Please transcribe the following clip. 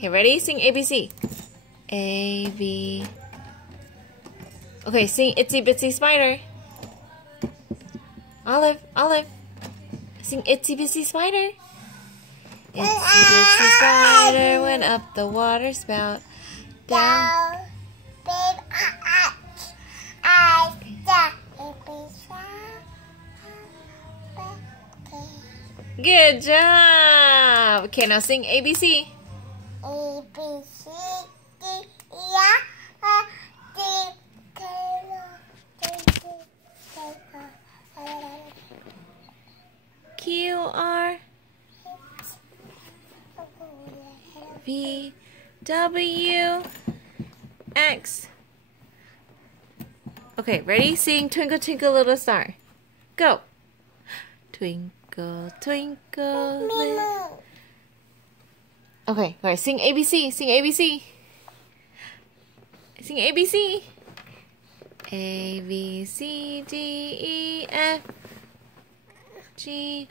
Okay, ready? Sing ABC. A, B. Okay, sing Itsy Bitsy Spider. Olive, Olive. Sing Itsy Bitsy Spider. Itsy Bitsy Spider went up the water spout. Down. Good job. Okay, now sing ABC. A, B, C, D, E, Q, R, V, W, X. Okay, ready? Sing Twinkle Twinkle Little Star. Go. Twinkle, twinkle, little. Okay, alright, sing ABC. Sing ABC. Sing ABC. A, B, C, D, E, F, G,